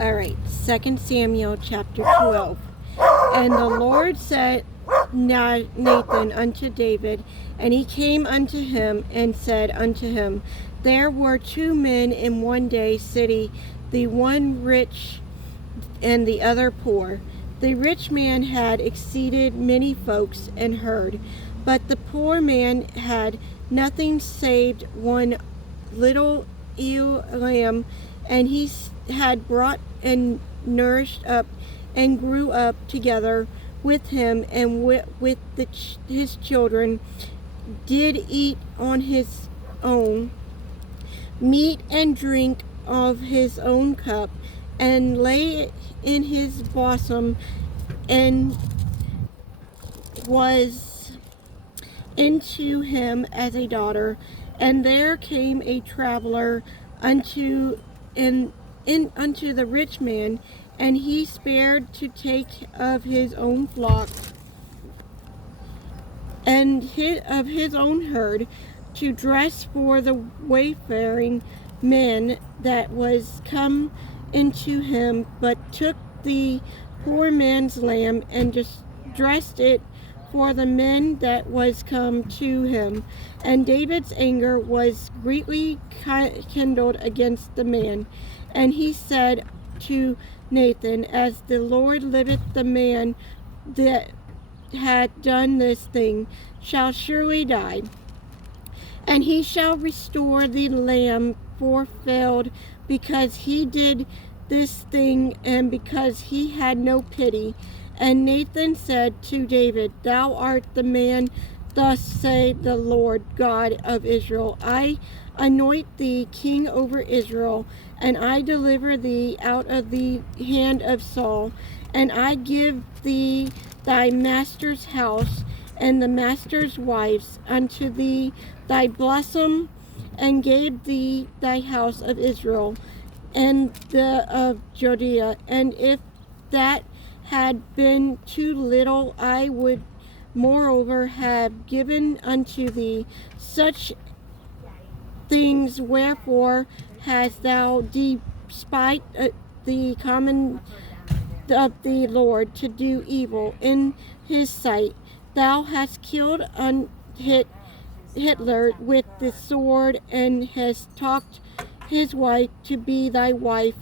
All right, 2 Samuel chapter 12. And the Lord said Nathan unto David, and he came unto him and said unto him, There were two men in one day city, the one rich and the other poor. The rich man had exceeded many folks and herd, but the poor man had nothing save one little ewe lamb, and he had brought and nourished up and grew up together with him, and with his children did eat on his own meat and drink of his own cup, and lay in his bosom, and was into him as a daughter. And there came a traveler unto unto the rich man, and he spared to take of his own flock and of his own herd, to dress for the wayfaring man that was come into him, but took the poor man's lamb, and just dressed it for the men that was come to him. And David's anger was greatly kindled against the man. And he said to Nathan, As the Lord liveth, the man that had done this thing shall surely die, and he shall restore the lamb fourfold, because he did this thing, and because he had no pity. And Nathan said to David, Thou art the man. Thus saith the Lord God of Israel, I anoint thee king over Israel, and I deliver thee out of the hand of Saul, and I give thee thy master's house and the master's wives unto thee, thy blossom, and gave thee thy house of Israel and the of Judea. And if that had been too little, I would moreover have given unto thee such things. Wherefore hast thou despite the command of the Lord to do evil in his sight? Thou hast killed Hitler with the sword, and hast talked his wife to be thy wife,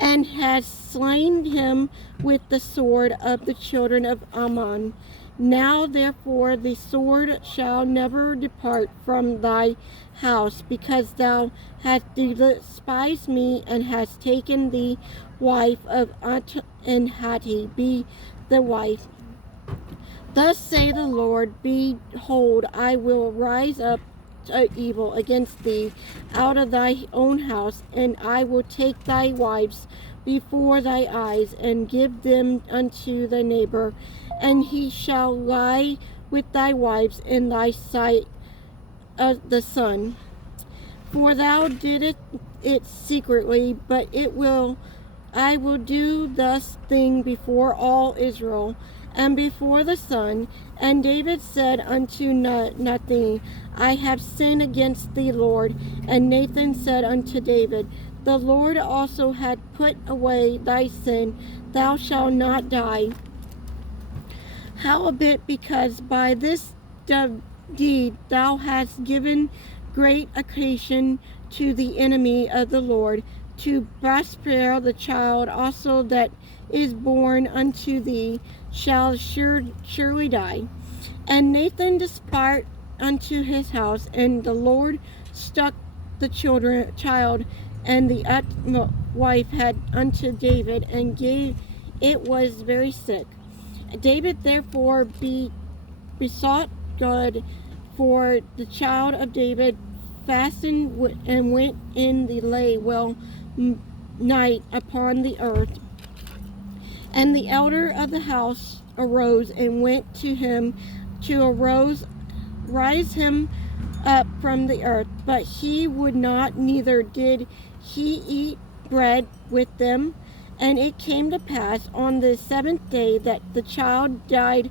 and hast slain him with the sword of the children of Ammon. Now therefore the sword shall never depart from thy house, because thou hast despised me, and hast taken the wife of Anhati, be the wife. Thus say the Lord, Behold, I will rise up evil against thee out of thy own house, and I will take thy wives before thy eyes, and give them unto the neighbor, and he shall lie with thy wives in thy sight of the sun. For thou didst it secretly, but I will do thus thing before all Israel, and before the sun. And David said unto Nathan, I have sinned against the Lord. And Nathan said unto David, The Lord also hath put away thy sin, thou shalt not die. Howbeit, because by this deed thou hast given great occasion to the enemy of the Lord, to prosper, the child also that is born unto thee shall surely die. And Nathan departed unto his house, and the Lord struck the child, and the wife had unto David, and it was very sick. David therefore besought God for the child of David, fastened and went in the lay well night upon the earth. And the elder of the house arose and went to him to rise him up from the earth. But he would not, neither did he eat bread with them. And it came to pass on the 7th day that the child died,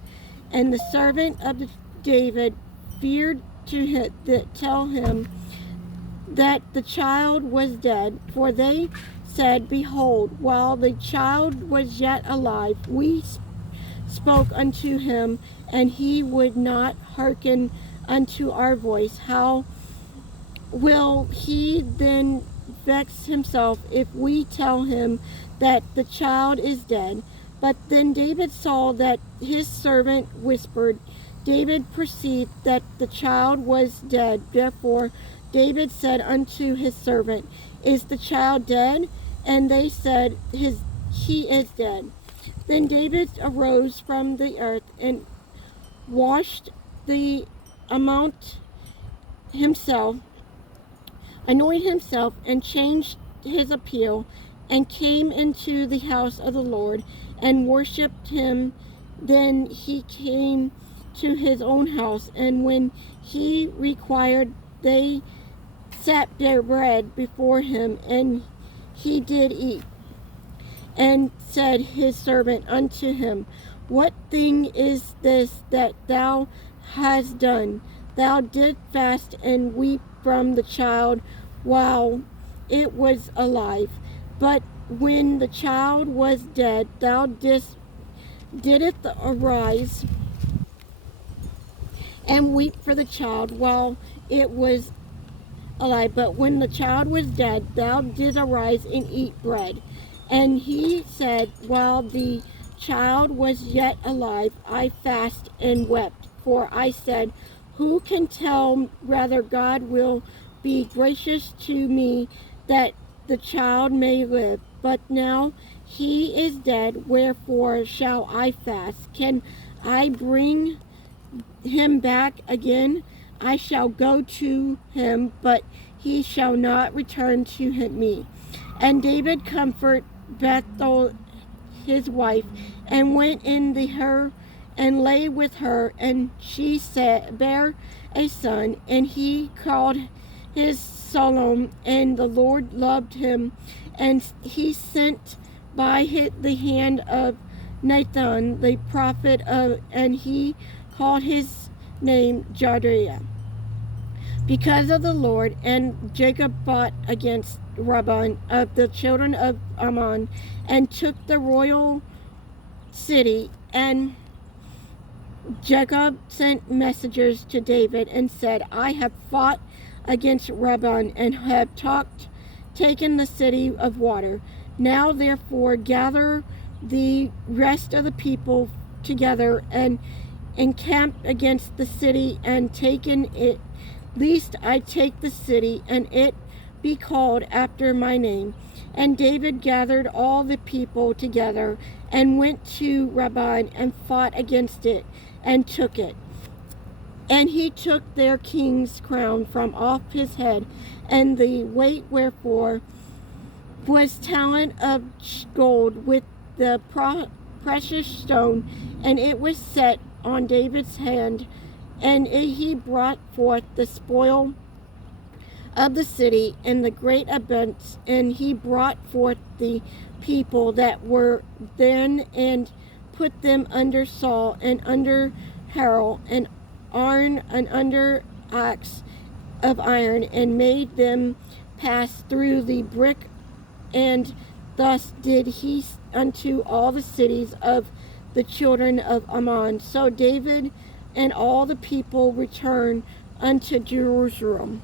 and the servant of David feared to tell him that the child was dead, for they said, Behold, while the child was yet alive, we spoke unto him, and he would not hearken unto our voice. How will he then vex himself if we tell him that the child is dead? But then David saw that his servant whispered. David perceived that the child was dead. Therefore David said unto his servant, Is the child dead? And they said, He is dead. Then David arose from the earth and washed the anointed himself, and changed his appeal, and came into the house of the Lord, and worshipped him. Then he came to his own house, and when he required, they set their bread before him, and he did eat. And said his servant unto him, What thing is this that thou hast done? Thou didst fast and weep from the child while it was alive. But when the child was dead, thou didst arise and weep for the child while it was alive. But when the child was dead, thou didst arise and eat bread. And he said, While the child was yet alive, I fasted and wept. For I said, Who can tell whether God will be gracious to me that the child may live? But now he is dead, wherefore shall I fast? Can I bring him back again? I shall go to him, but he shall not return to me. And David comforted Bethel his wife, and went in to her, and lay with her, and she bare a son, and he called his Solomon. And the Lord loved him, and he sent by the hand of Nathan the prophet, and he called his name Jedidiah, because of the Lord. And Jacob fought against Rabban of the children of Ammon, and took the royal city. And Jacob sent messengers to David and said, I have fought against Rabban, and have taken the city of water. Now therefore gather the rest of the people together, and encamp against the city, and taken it, lest I take the city, and it be called after my name. And David gathered all the people together, and went to Rabban, and fought against it, and took it. And he took their king's crown from off his head, and the weight wherefore was talent of gold with the precious stone, and it was set on David's hand. And he brought forth the spoil of the city and the great abundance, and he brought forth the people that were then, and put them under Saul, and under Harel, and Arn, and under axe of iron, and made them pass through the brick. And thus did he unto all the cities of the children of Ammon. So David and all the people returned unto Jerusalem.